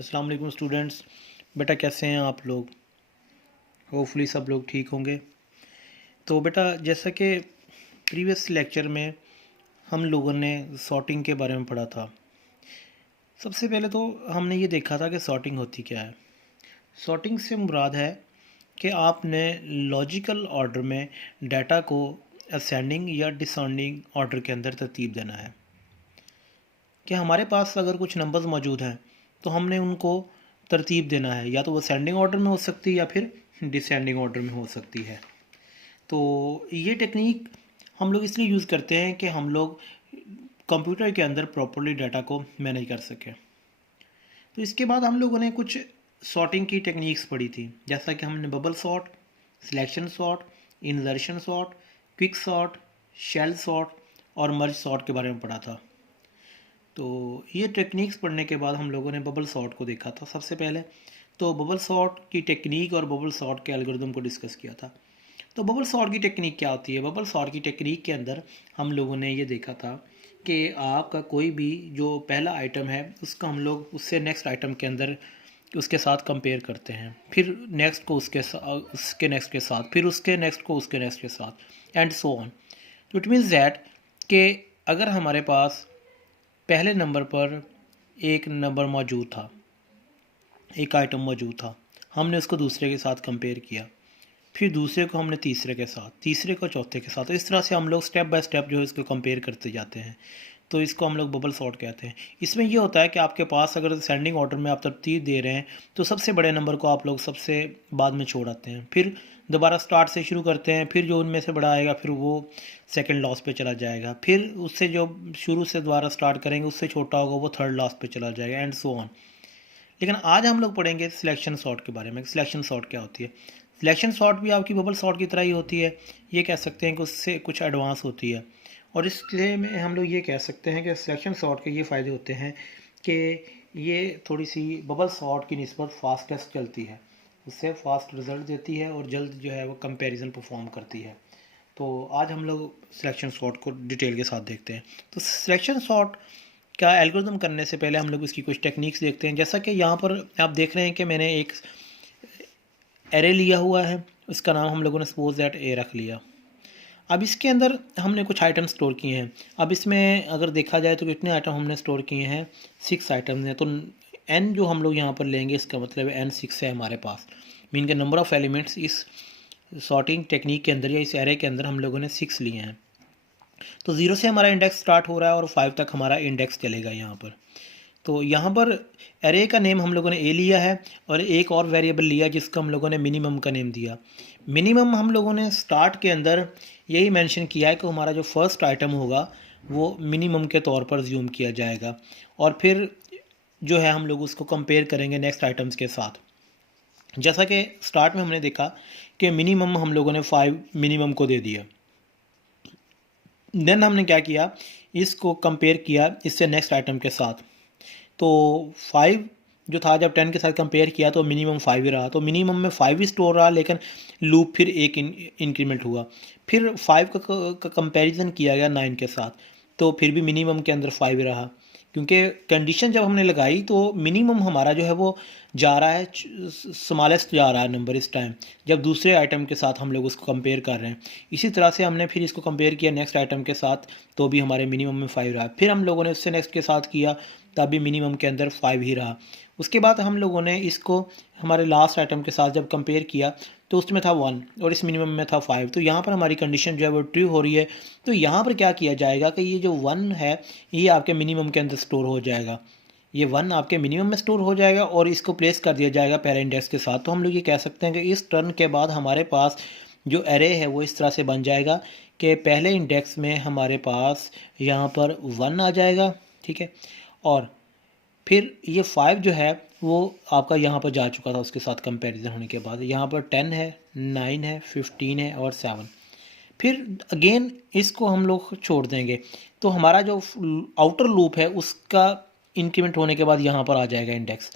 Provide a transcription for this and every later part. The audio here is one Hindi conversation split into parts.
अस्सलाम वालेकुम स्टूडेंट्स। बेटा कैसे हैं आप लोग? होपफुली सब लोग ठीक होंगे। तो बेटा जैसा कि प्रीवियस लेक्चर में हम लोगों ने सॉर्टिंग के बारे में पढ़ा था। सबसे पहले तो हमने ये देखा था कि सॉर्टिंग होती क्या है। सॉर्टिंग से मुराद है कि आपने लॉजिकल ऑर्डर में डाटा को असेंडिंग या डिसेंडिंग ऑर्डर के अंदर तरतीब देना है। कि हमारे पास अगर कुछ नंबर्स मौजूद हैं तो हमने उनको तरतीब देना है, या तो वो असेंडिंग ऑर्डर में हो सकती है या फिर डिसेंडिंग ऑर्डर में हो सकती है। तो ये टेक्निक हम लोग इसलिए यूज़ करते हैं कि हम लोग कंप्यूटर के अंदर प्रॉपरली डाटा को मैनेज कर सकें। तो इसके बाद हम लोगों ने कुछ सॉर्टिंग की टेक्निक्स पढ़ी थी, जैसा कि हमने bubble sort, selection sort, insertion sort, quick sort, shell sort और मर्ज सॉर्ट के बारे में पढ़ा था। तो ये टेक्निक्स पढ़ने के बाद हम लोगों ने बबल सॉर्ट को देखा था सबसे पहले। तो बबल सॉर्ट की टेक्निक और बबल सॉर्ट के एल्गोरिदम को डिस्कस किया था। तो बबल सॉर्ट की टेक्निक क्या होती है? बबल सॉर्ट की टेक्निक के अंदर हम लोगों ने ये देखा था कि आपका कोई भी जो पहला आइटम है उसका हम लोग उससे नेक्स्ट आइटम के अंदर उसके साथ कंपेयर करते हैं, फिर नेक्स्ट को उसके नेक्स्ट के साथ, फिर उसके नेक्स्ट को उसके नेक्स्ट के साथ, एंड सो ऑन। तो इट मीन्स दैट कि अगर हमारे पास पहले नंबर पर एक नंबर मौजूद था, एक आइटम मौजूद था, हमने उसको दूसरे के साथ कंपेयर किया, फिर दूसरे को हमने तीसरे के साथ, तीसरे को चौथे के साथ, तो इस तरह से हम लोग स्टेप बाय स्टेप जो है इसको कंपेयर करते जाते हैं। तो इसको हम लोग बबल सॉर्ट कहते हैं। इसमें ये होता है कि आपके पास अगर सेंडिंग ऑर्डर में आप तरतीब दे रहे हैं तो सबसे बड़े नंबर को आप लोग सबसे बाद में छोड़ आते हैं, फिर दोबारा स्टार्ट से शुरू करते हैं, फिर जो उनमें से बड़ा आएगा फिर वो सेकंड लास्ट पे चला जाएगा, फिर उससे जो शुरू से दोबारा स्टार्ट करेंगे उससे छोटा होगा वो थर्ड लास्ट पे चला जाएगा, एंड सो ऑन। लेकिन आज हम लोग पढ़ेंगे सिलेक्शन सॉर्ट के बारे में। सिलेक्शन सॉर्ट क्या होती है? सिलेक्शन सॉर्ट भी आपकी बबल सॉर्ट की तरह ही होती है। ये कह सकते हैं कि उससे कुछ एडवांस होती है, और इसलिए में हम लोग ये कह सकते हैं कि सिलेक्शन सॉर्ट के ये फ़ायदे होते हैं कि ये थोड़ी सी बबल सॉर्ट की निस्बत फास्टेस्ट चलती है, उससे फास्ट रिज़ल्ट देती है और जल्द जो है वो कंपैरिजन परफॉर्म करती है। तो आज हम लोग सिलेक्शन सॉर्ट को डिटेल के साथ देखते हैं। तो सिलेक्शन सॉर्ट का एल्गोरिदम करने से पहले हम लोग इसकी कुछ टेक्निक्स देखते हैं। जैसा कि यहाँ पर आप देख रहे हैं कि मैंने एक एरे लिया हुआ है, इसका नाम हम लोगों ने सपोज दैट ए रख लिया। अब इसके अंदर हमने कुछ आइटम स्टोर किए हैं। अब इसमें अगर देखा जाए तो कितने आइटम हमने स्टोर किए हैं? 6 आइटम्स हैं। तो n जो हम लोग यहाँ पर लेंगे इसका मतलब है n 6 है हमारे पास। मीन के नंबर ऑफ़ एलिमेंट्स इस सॉर्टिंग टेक्निक के अंदर या इस एरे के अंदर हम लोगों ने 6 लिए हैं। तो 0 से हमारा इंडेक्स स्टार्ट हो रहा है और 5 तक हमारा इंडेक्स चलेगा यहाँ पर। तो यहाँ पर एरे का नेम हम लोगों ने ए लिया है और एक और वेरिएबल लिया जिसका हम लोगों ने मिनिमम का नेम दिया। मिनिमम हम लोगों ने स्टार्ट के अंदर यही मेंशन किया है कि हमारा जो फर्स्ट आइटम होगा वो मिनिमम के तौर पर ज्यूम किया जाएगा, और फिर जो है हम लोग उसको कंपेयर करेंगे नेक्स्ट आइटम्स के साथ। जैसा कि स्टार्ट में हमने देखा कि मिनिमम हम लोगों ने 5 मिनिमम को दे दिया। देन हमने क्या किया, इसको कंपेयर किया इससे नेक्स्ट आइटम के साथ। तो 5 जो था जब 10 के साथ कंपेयर किया तो मिनिमम 5 ही रहा, तो मिनिमम में 5 ही स्टोर रहा, लेकिन लूप फिर एक इंक्रीमेंट हुआ। फिर 5 का कंपैरिजन किया गया 9 के साथ, तो फिर भी मिनिमम के अंदर 5 ही रहा, क्योंकि कंडीशन जब हमने लगाई तो मिनिमम हमारा जो है वो जा रहा है, स्मॉलेस्ट जा रहा है नंबर इस टाइम, जब दूसरे आइटम के साथ हम लोग उसको कंपेयर कर रहे हैं। इसी तरह से हमने फिर इसको कंपेयर किया नेक्स्ट आइटम के साथ, तो भी हमारे मिनिमम में 5 रहा। फिर हम लोगों ने उससे नेक्स्ट के साथ किया तब भी मिनिमम के अंदर 5 ही रहा। उसके बाद हम लोगों ने इसको हमारे लास्ट आइटम के साथ जब कंपेयर किया तो उसमें था 1 और इस मिनिमम में था 5, तो यहाँ पर हमारी कंडीशन जो है वो ट्रू हो रही है। तो यहाँ पर क्या किया जाएगा कि ये जो 1 है ये आपके मिनिमम के अंदर स्टोर हो जाएगा, ये 1 आपके मिनिमम में स्टोर हो जाएगा और इसको प्लेस कर दिया जाएगा पहले इंडेक्स के साथ। तो हम लोग ये कह सकते हैं कि इस टर्न के बाद हमारे पास जो एरे है वो इस तरह से बन जाएगा कि पहले इंडेक्स में हमारे पास यहाँ पर 1 आ जाएगा, ठीक है, और फिर ये 5 जो है वो आपका यहाँ पर जा चुका था उसके साथ कंपैरिजन होने के बाद। यहाँ पर 10 है, 9 है, 15 है और 7। फिर अगेन इसको हम लोग छोड़ देंगे, तो हमारा जो आउटर लूप है उसका इंक्रीमेंट होने के बाद यहाँ पर आ जाएगा इंडेक्स।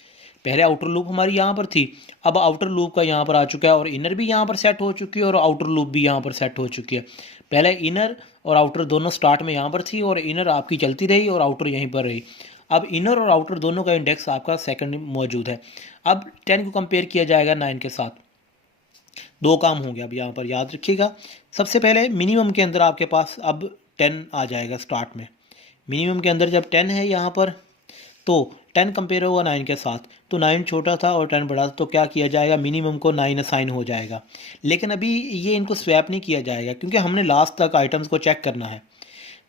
पहले आउटर लूप हमारी यहाँ पर थी, अब आउटर लूप का यहाँ पर आ चुका है और इनर भी यहाँ पर सेट हो चुकी है और आउटर लूप भी यहाँ पर सेट हो चुकी है। पहले इनर और आउटर दोनों स्टार्ट में यहाँ पर थी और इनर आपकी चलती रही और आउटर यहीं पर रही। अब इनर और आउटर दोनों का इंडेक्स आपका सेकंड मौजूद है। अब 10 को कंपेयर किया जाएगा 9 के साथ। दो काम हो गया अब यहाँ पर, याद रखिएगा। सबसे पहले मिनिमम के अंदर आपके पास अब 10 आ जाएगा स्टार्ट में। मिनिमम के अंदर जब 10 है यहाँ पर, तो 10 कंपेयर हुआ 9 के साथ, तो 9 छोटा था और 10 बड़ा था, तो क्या किया जाएगा, मिनिमम को 9 असाइन हो जाएगा। लेकिन अभी ये इनको स्वैप नहीं किया जाएगा, क्योंकि हमने लास्ट तक आइटम्स को चेक करना है।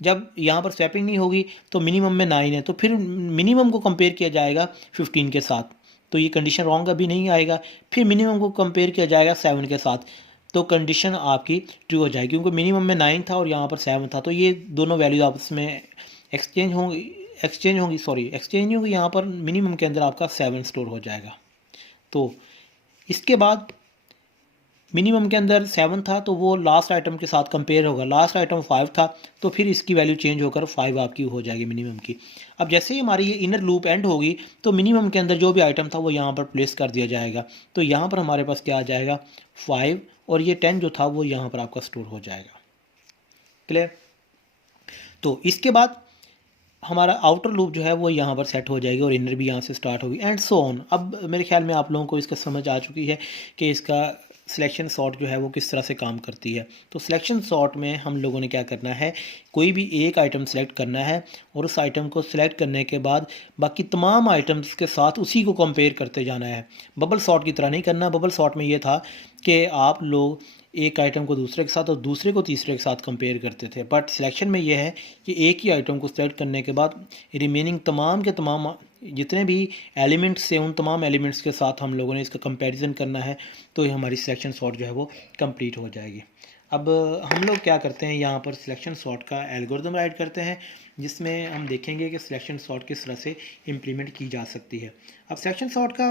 जब यहाँ पर स्वैपिंग नहीं होगी तो मिनिमम में 9 है, तो फिर मिनिमम को कंपेयर किया जाएगा 15 के साथ, तो ये कंडीशन रॉन्ग अभी नहीं आएगा। फिर मिनिमम को कंपेयर किया जाएगा 7 के साथ, तो कंडीशन आपकी ट्रू हो जाएगी, क्योंकि मिनिमम में 9 था और यहाँ पर 7 था, तो ये दोनों वैल्यूज आपस में एक्सचेंज होंगी एक्सचेंज नहीं होगी। यहाँ पर मिनिमम के अंदर आपका 7 स्टोर हो जाएगा। तो इसके बाद मिनिमम के अंदर 7 था, तो वो लास्ट आइटम के साथ कंपेयर होगा। लास्ट आइटम 5 था, तो फिर इसकी वैल्यू चेंज होकर 5 आपकी हो जाएगी मिनिमम की। अब जैसे ही हमारी ये इनर लूप एंड होगी, तो मिनिमम के अंदर जो भी आइटम था वो यहाँ पर प्लेस कर दिया जाएगा। तो यहाँ पर हमारे पास क्या आ जाएगा, 5, और ये 10 जो था वो यहाँ पर आपका स्टोर हो जाएगा। क्लियर। तो इसके बाद हमारा आउटर लूप जो है वो यहाँ पर सेट हो जाएगी और इनर भी यहाँ से स्टार्ट होगी, एंड सो ऑन। अब मेरे ख्याल में आप लोगों को इसका समझ आ चुकी है कि इसका सिलेक्शन सॉर्ट जो है वो किस तरह से काम करती है। तो सिलेक्शन सॉर्ट में हम लोगों ने क्या करना है, कोई भी एक आइटम सेलेक्ट करना है, और उस आइटम को सिलेक्ट करने के बाद बाकी तमाम आइटम्स के साथ उसी को कंपेयर करते जाना है। बबल सॉर्ट की तरह नहीं करना। बबल सॉर्ट में ये था कि आप लोग एक आइटम को दूसरे के साथ और दूसरे को तीसरे के साथ कंपेयर करते थे, बट सिलेक्शन में यह है कि एक ही आइटम को सेलेक्ट करने के बाद रिमेनिंग तमाम के तमाम जितने भी एलिमेंट्स हैं उन तमाम एलिमेंट्स के साथ हम लोगों ने इसका कंपैरिजन करना है, तो ये हमारी सिलेक्शन सॉर्ट जो है वो कंप्लीट हो जाएगी। अब हम लोग क्या करते हैं, यहाँ पर सिलेक्शन सॉर्ट का एल्गोरिदम राइट करते हैं, जिसमें हम देखेंगे कि सिलेक्शन सॉर्ट किस तरह से इम्प्लीमेंट की जा सकती है। अब सिलेक्शन सॉर्ट का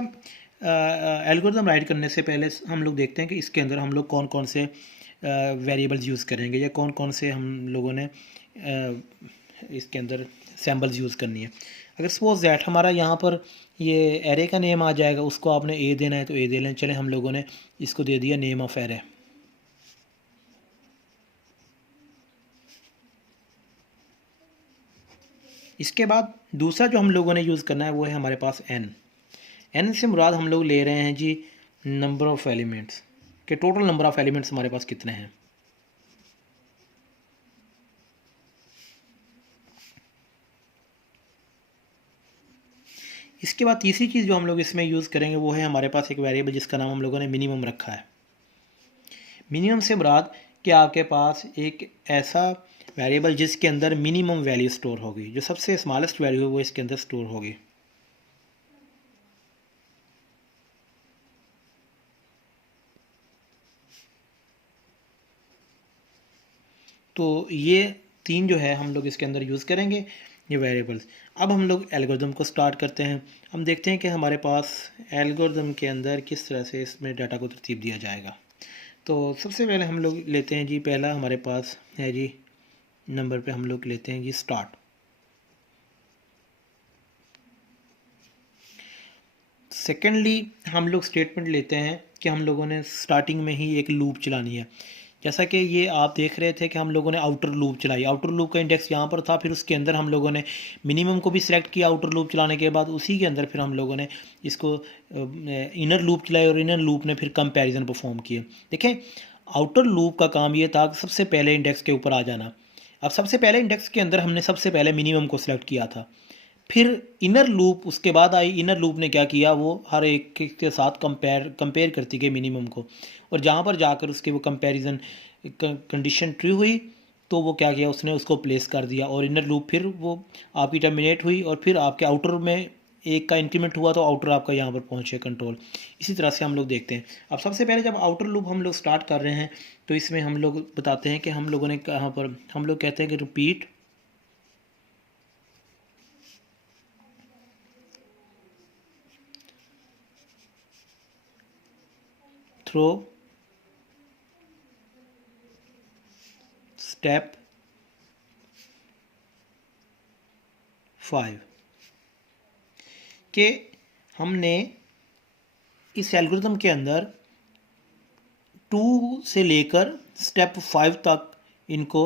एल्गोरिदम राइट करने से पहले हम लोग देखते हैं कि इसके अंदर हम लोग कौन कौन से वेरिएबल्स यूज़ करेंगे, या कौन कौन से हम लोगों ने इसके अंदर सैम्बल्स यूज़ करनी है। अगर सपोज दैट हमारा यहाँ पर ये एरे का नेम आ जाएगा, उसको आपने ए देना है तो ए दे लें। चले हम लोगों ने इसको दे दिया नेम ऑफ एरे। इसके बाद दूसरा जो हम लोगों ने यूज़ करना है वो है हमारे पास एन से मुराद हम लोग ले रहे हैं जी नंबर ऑफ़ एलिमेंट्स, के टोटल नंबर ऑफ़ एलिमेंट्स हमारे पास कितने हैं। इसके बाद तीसरी चीज़ जो हम लोग इसमें यूज़ करेंगे वो है हमारे पास एक वेरिएबल जिसका नाम हम लोगों ने मिनिमम रखा है। मिनिमम से मुराद कि आपके पास एक ऐसा वेरिएबल जिसके अंदर मिनिमम वैल्यू स्टोर होगी, जो सबसे स्मॉलेस्ट वैल्यू है वो इसके अंदर स्टोर होगी। तो ये तीन जो है हम लोग इसके अंदर यूज़ करेंगे, ये वेरिएबल्स। अब हम लोग एल्गोरिदम को स्टार्ट करते हैं। हम देखते हैं कि हमारे पास एल्गोरिदम के अंदर किस तरह से इसमें डाटा को तरतीब दिया जाएगा। तो सबसे पहले हम लोग लेते हैं जी, पहला हमारे पास है जी नंबर पे हम लोग लेते हैं जी स्टार्ट। सेकेंडली हम लोग स्टेटमेंट लेते हैं कि हम लोगों ने स्टार्टिंग में ही एक लूप चलानी है। जैसा कि ये आप देख रहे थे कि हम लोगों ने आउटर लूप चलाई, आउटर लूप का इंडेक्स यहाँ पर था, फिर उसके अंदर हम लोगों ने मिनिमम को भी सिलेक्ट किया आउटर लूप चलाने के बाद, उसी के अंदर फिर हम लोगों ने इसको इनर लूप चलाई और इनर लूप ने फिर कंपैरिजन परफॉर्म किए। देखें, आउटर लूप का काम ये था कि सबसे पहले इंडेक्स के ऊपर आ जाना। अब सबसे पहले इंडेक्स के अंदर हमने सबसे पहले मिनिमम को सिलेक्ट किया था, फिर इनर लूप उसके बाद आई। इनर लूप ने क्या किया, वो हर एक के साथ कंपेयर करती गई मिनिमम को, और जहाँ पर जाकर उसके वो कंपैरिजन कंडीशन ट्रू हुई तो वो क्या किया, उसने उसको प्लेस कर दिया, और इनर लूप फिर वो आपकी टर्मिनेट हुई, और फिर आपके आउटर में एक का इंक्रीमेंट हुआ तो आउटर आपका यहाँ पर पहुँचे कंट्रोल। इसी तरह से हम लोग देखते हैं। अब सबसे पहले जब आउटर लूप हम लोग स्टार्ट कर रहे हैं तो इसमें हम लोग बताते हैं कि हम लोगों ने कहाँ पर, हम लोग कहते हैं कि रिपीट थ्रो स्टेप 5 के हमने इस एल्गोरिथम के अंदर 2 से लेकर स्टेप 5 तक इनको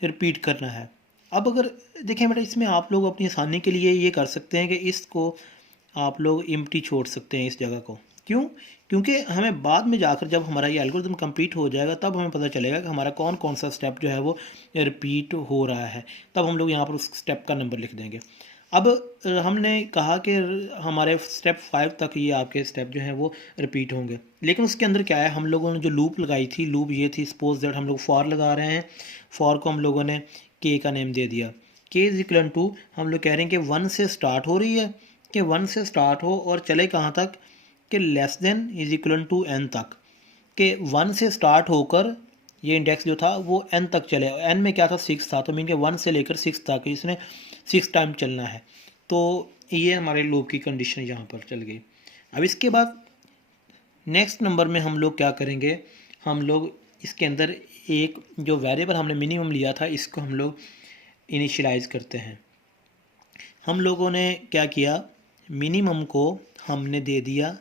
रिपीट करना है। अब अगर देखें बेटा, इसमें आप लोग अपनी आसानी के लिए ये कर सकते हैं कि इसको आप लोग एम्प्टी छोड़ सकते हैं इस जगह को। क्यों? क्योंकि हमें बाद में जाकर जब हमारा ये एल्गोरिथम कंप्लीट हो जाएगा तब हमें पता चलेगा कि हमारा कौन कौन सा स्टेप जो है वो रिपीट हो रहा है, तब हम लोग यहाँ पर उस स्टेप का नंबर लिख देंगे। अब हमने कहा कि हमारे स्टेप 5 तक ये आपके स्टेप जो हैं वो रिपीट होंगे, लेकिन उसके अंदर क्या है, हम लोगों ने जो लूप लगाई थी, लूप ये थी, सपोज दैट हम लोग फॉर लगा रहे हैं, फॉर को हम लोगों ने के का नेम दे दिया, के इज इक्वल टू, हम लोग कह रहे हैं कि 1 से स्टार्ट हो रही है, कि 1 से स्टार्ट हो और चले कहाँ तक, कि less than is equal to n तक, कि 1 से स्टार्ट होकर ये इंडेक्स जो था वो n तक चले, n में क्या था 6 था, तो मीन के 1 से लेकर 6 तक इसने 6 टाइम चलना है। तो ये हमारे लूप की कंडीशन यहाँ पर चल गई। अब इसके बाद नेक्स्ट नंबर में हम लोग क्या करेंगे, हम लोग इसके अंदर एक जो वेरिएबल हमने मिनिमम लिया था इसको हम लोग इनिशियलाइज करते हैं। हम लोगों ने क्या किया, मिनिमम को हमने दे दिया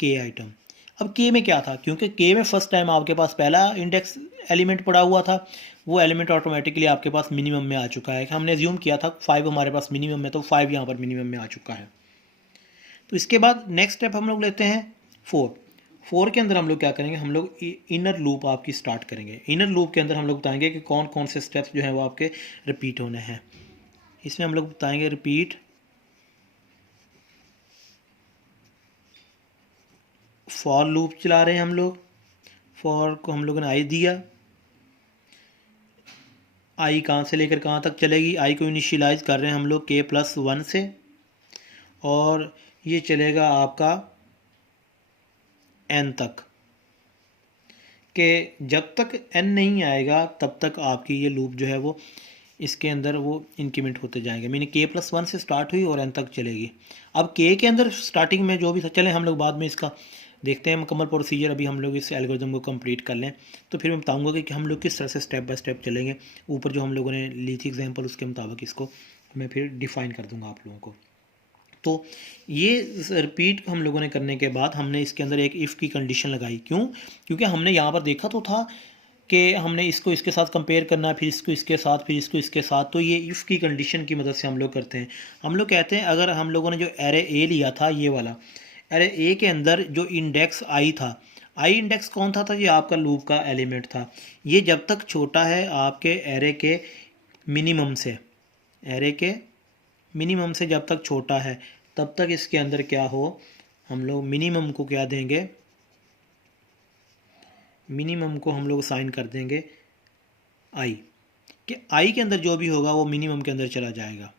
के आइटम। अब के में क्या था, क्योंकि के में फर्स्ट टाइम आपके पास पहला इंडेक्स एलिमेंट पड़ा हुआ था, वो एलिमेंट ऑटोमेटिकली आपके पास मिनिमम में आ चुका है। हमने एज्यूम किया था 5 हमारे पास मिनिमम में, तो 5 यहाँ पर मिनिमम में आ चुका है। तो इसके बाद नेक्स्ट स्टेप हम लोग लेते हैं 4। 4 के अंदर हम लोग क्या करेंगे, हम लोग इनर लूप आपकी स्टार्ट करेंगे। इनर लूप के अंदर हम लोग बताएंगे कि कौन कौन से स्टेप्स जो हैं वो आपके रिपीट होने हैं। इसमें हम लोग बताएंगे रिपीट फॉर लूप चला रहे हैं हम लोग, फॉर को हम लोगों ने आई दिया, आई कहाँ से लेकर कहाँ तक चलेगी, आई को इनिशियलाइज कर रहे हैं हम लोग k+1 से, और ये चलेगा आपका n तक, कि जब तक n नहीं आएगा तब तक आपकी ये लूप जो है वो इसके अंदर वो इंक्रीमेंट होते जाएंगे, मीनिंग k+1 से स्टार्ट हुई और n तक चलेगी। अब k के अंदर स्टार्टिंग में जो भी था, चलें हम लोग बाद में इसका देखते हैं मुकम्मल प्रोसीजर, अभी हम लोग इस एल्गोरिथम को कंप्लीट कर लें तो फिर मैं बताऊंगा कि हम लोग किस तरह से स्टेप बाय स्टेप चलेंगे। ऊपर जो हम लोगों ने ली थी एग्जांपल उसके मुताबिक इसको मैं फिर डिफ़ाइन कर दूंगा आप लोगों को। तो ये रिपीट हम लोगों ने करने के बाद हमने इसके अंदर एक इफ़ की कंडीशन लगाई। क्यों? क्योंकि हमने यहाँ पर देखा तो था कि हमने इसको इसके साथ कंपेयर करना है, फिर इसको इसके साथ, फिर इसको इसके साथ। तो ये इफ़ की कंडीशन की मदद से हम लोग करते हैं। हम लोग कहते हैं अगर हम लोगों ने जो एरे ए लिया था, ये वाला एरे ए के अंदर जो इंडेक्स आई था, आई इंडेक्स कौन था ये आपका लूप का एलिमेंट था। ये जब तक छोटा है आपके एरे के मिनिमम से, एरे के मिनिमम से जब तक छोटा है तब तक इसके अंदर क्या हो, हम लोग मिनिमम को क्या देंगे, मिनिमम को हम लोग साइन कर देंगे आई, कि आई के अंदर जो भी होगा वो मिनिमम के अंदर चला जाएगा।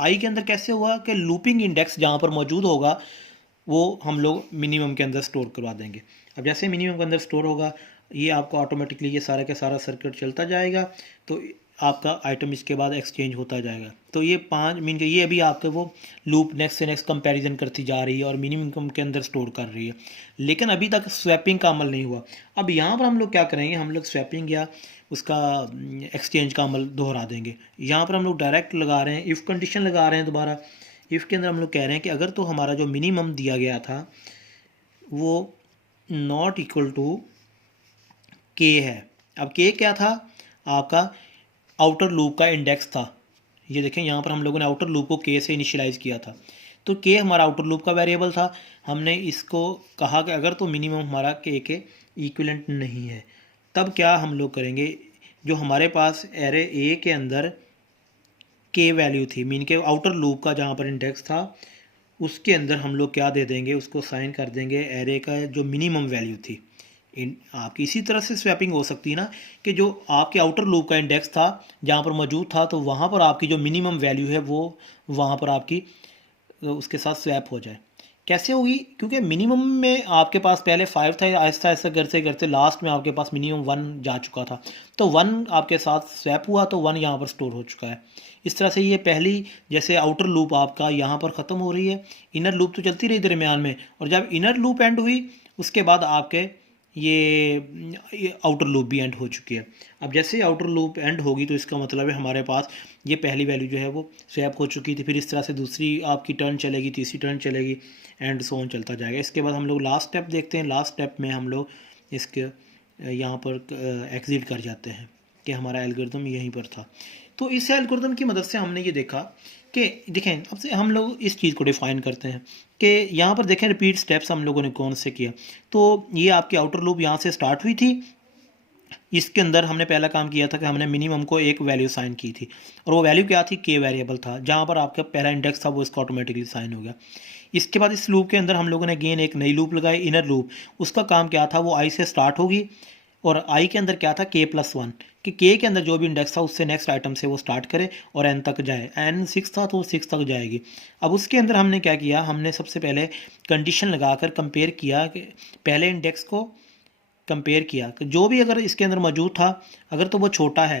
आई के अंदर कैसे हुआ कि लूपिंग इंडेक्स जहाँ पर मौजूद होगा वो हम लोग मिनिमम के अंदर स्टोर करवा देंगे। अब जैसे मिनिमम के अंदर स्टोर होगा ये आपको ऑटोमेटिकली ये सारा का सारा सर्किट चलता जाएगा, तो आपका आइटम इसके बाद एक्सचेंज होता जाएगा। तो ये 5 मीन के ये अभी आपके वो लूप नेक्स्ट से नेक्स्ट कंपैरिजन करती जा रही है और मिनिमम के अंदर स्टोर कर रही है, लेकिन अभी तक स्वैपिंग का अमल नहीं हुआ। अब यहाँ पर हम लोग क्या करेंगे, हम लोग स्वैपिंग या उसका एक्सचेंज का अमल दोहरा देंगे। यहाँ पर हम लोग डायरेक्ट लगा रहे हैं, इफ़ कंडीशन लगा रहे हैं दोबारा। इफ़ के अंदर हम लोग कह रहे हैं कि अगर तो हमारा जो मिनिमम दिया गया था वो नॉट इक्वल टू के है। अब के क्या था, आपका आउटर लूप का इंडेक्स था। ये देखें यहाँ पर हम लोगों ने आउटर लूप को के से इनिशियलाइज़ किया था, तो के हमारा आउटर लूप का वेरिएबल था। हमने इसको कहा कि अगर तो मिनिमम हमारा के इक्विवेलेंट नहीं है तब क्या हम लोग करेंगे, जो हमारे पास एरे ए के अंदर के वैल्यू थी, मीन के आउटर लूप का जहाँ पर इंडेक्स था उसके अंदर हम लोग क्या दे देंगे, उसको साइन कर देंगे एरे का जो मिनिमम वैल्यू थी। आपकी इसी तरह से स्वैपिंग हो सकती है ना, कि जो आपके आउटर लूप का इंडेक्स था जहाँ पर मौजूद था तो वहाँ पर आपकी जो मिनिमम वैल्यू है वो वहाँ पर आपकी उसके साथ स्वैप हो जाए। कैसे होगी, क्योंकि मिनिमम में आपके पास पहले 5 था, आहिस्ता आहिस्ता करते करते लास्ट में आपके पास मिनिमम 1 जा चुका था, तो 1 आपके साथ स्वैप हुआ तो 1 यहाँ पर स्टोर हो चुका है। इस तरह से ये पहली जैसे आउटर लूप आपका यहाँ पर ख़त्म हो रही है, इनर लूप तो चलती रही दरमियान में, और जब इनर लूप एंड हुई उसके बाद आपके ये आउटर लूप भी एंड हो चुकी है। अब जैसे आउटर लूप एंड होगी तो इसका मतलब है हमारे पास ये पहली वैल्यू जो है वो स्वैप हो चुकी थी, फिर इस तरह से दूसरी आपकी टर्न चलेगी, तीसरी टर्न चलेगी, एंड सो ऑन चलता जाएगा। इसके बाद हम लोग लास्ट स्टेप देखते हैं। लास्ट स्टेप में हम लोग इसके यहाँ पर एग्जिट कर जाते हैं कि हमारा एल्गोरिथम यहीं पर था। तो इस एल्गोरिदम की मदद से हमने ये देखा कि देखें, अब से हम लोग इस चीज़ को डिफ़ाइन करते हैं कि यहाँ पर देखें रिपीट स्टेप्स हम लोगों ने कौन से किया। तो ये आपकी आउटर लूप यहाँ से स्टार्ट हुई थी। इसके अंदर हमने पहला काम किया था कि हमने मिनिमम को एक वैल्यू साइन की थी, और वो वैल्यू क्या थी, के वेरिएबल था। जहाँ पर आपका पहला इंडेक्स था वो इसका ऑटोमेटिकली साइन हो गया। इसके बाद इस लूप के अंदर हम लोगों ने गेन एक नई लूप लगाई, इनर लूप। उसका काम क्या था, वो आई से स्टार्ट होगी, और आई के अंदर क्या था, k+1, कि के अंदर जो भी इंडेक्स था उससे नेक्स्ट आइटम से वो स्टार्ट करे और एन तक जाए। एन 6 था तो वो 6 तक जाएगी। अब उसके अंदर हमने क्या किया, हमने सबसे पहले कंडीशन लगाकर कंपेयर किया कि पहले इंडेक्स को कंपेयर किया कि जो भी अगर इसके अंदर मौजूद था, अगर तो वो छोटा है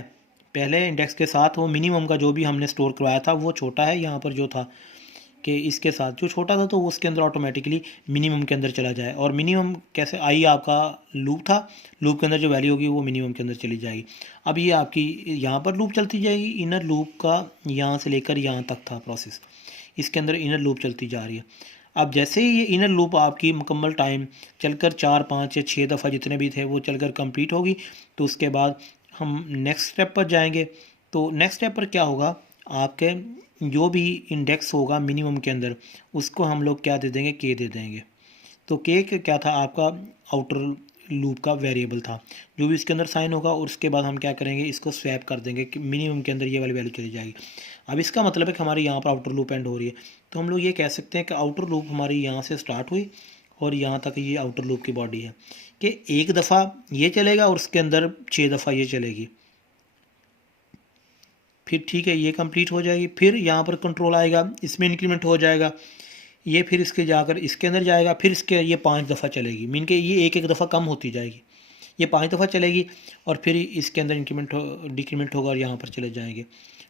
पहले इंडेक्स के साथ, वो मिनिमम का जो भी हमने स्टोर करवाया था वो छोटा है यहाँ पर जो था, कि इसके साथ जो छोटा था तो वो उसके अंदर ऑटोमेटिकली मिनिमम के अंदर चला जाए। और मिनिमम कैसे, आई आपका लूप था, लूप के अंदर जो वैल्यू होगी वो मिनिमम के अंदर चली जाएगी। अब ये आपकी यहाँ पर लूप चलती जाएगी, इनर लूप का यहाँ से लेकर यहाँ तक था प्रोसेस, इसके अंदर इनर लूप चलती जा रही है। अब जैसे ही ये इनर लूप आपकी मुकम्मल टाइम चलकर 4, 5 या 6 दफ़ा जितने भी थे वो चलकर कंप्लीट होगी, तो उसके बाद हम नेक्स्ट स्टेप पर जाएंगे। तो नेक्स्ट स्टेप पर क्या होगा, आपके जो भी इंडेक्स होगा मिनिमम के अंदर उसको हम लोग क्या दे देंगे, के दे देंगे। तो के क्या था, आपका आउटर लूप का वेरिएबल था, जो भी इसके अंदर साइन होगा, और उसके बाद हम क्या करेंगे, इसको स्वैप कर देंगे कि मिनिमम के अंदर ये वाली वैल्यू चली जाएगी। अब इसका मतलब है कि हमारी यहाँ पर आउटर लूप एंड हो रही है। तो हम लोग ये कह सकते हैं कि आउटर लूप हमारी यहाँ से स्टार्ट हुई और यहाँ तक ये आउटर लूप की बॉडी है, कि एक दफ़ा ये चलेगा और उसके अंदर 6 दफ़ा ये चलेगी। फिर ठीक है, ये कंप्लीट हो जाएगी, फिर यहाँ पर कंट्रोल आएगा, इसमें इंक्रीमेंट हो जाएगा, ये फिर इसके जाकर इसके अंदर जाएगा, फिर इसके ये 5 दफ़ा चलेगी, मीन के ये एक दफ़ा कम होती जाएगी, ये 5 दफ़ा चलेगी, और फिर इसके अंदर इंक्रीमेंट डिक्रीमेंट होगा और यहाँ पर चले जाएंगे।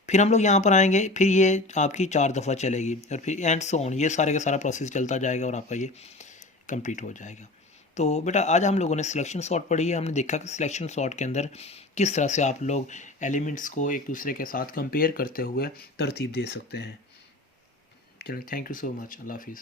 फिर हम लोग यहाँ पर आएंगे, फिर ये आपकी 4 दफ़ा चलेगी, और फिर एंड सो ऑन, ये सारे का सारा प्रोसेस चलता जाएगा और आपका ये कंप्लीट हो जाएगा। तो बेटा आज हम लोगों ने सिलेक्शन सॉर्ट पढ़ी है। हमने देखा कि सिलेक्शन सॉर्ट के अंदर किस तरह से आप लोग एलिमेंट्स को एक दूसरे के साथ कंपेयर करते हुए तरतीब दे सकते हैं। चलो, थैंक यू सो मच, अल्लाह हाफिज़।